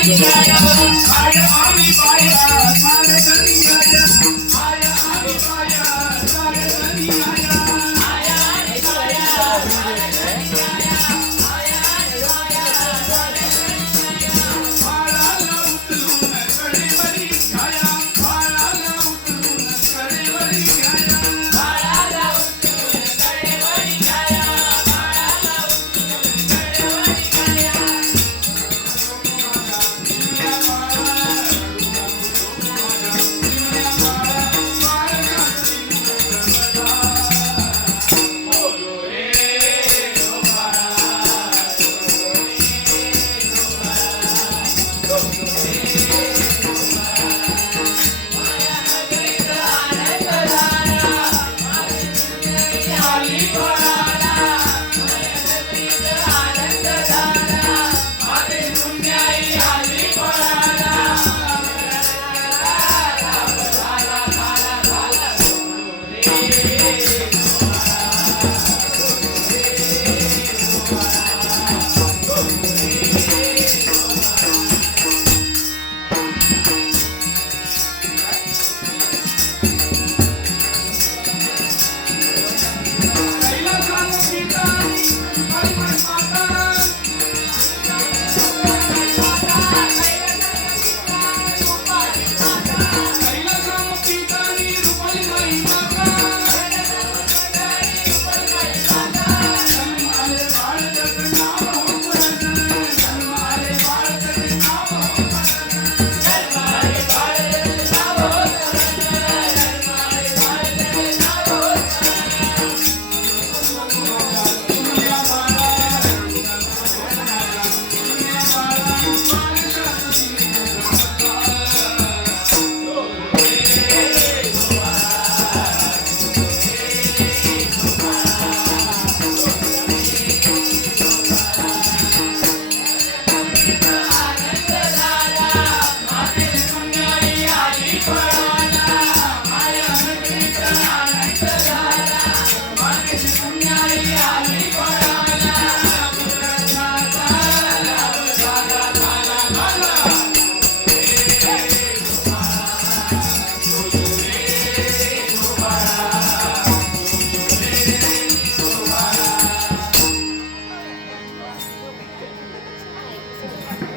I Jaya Jaya Jaya Jaya Jaya Jaya Jaya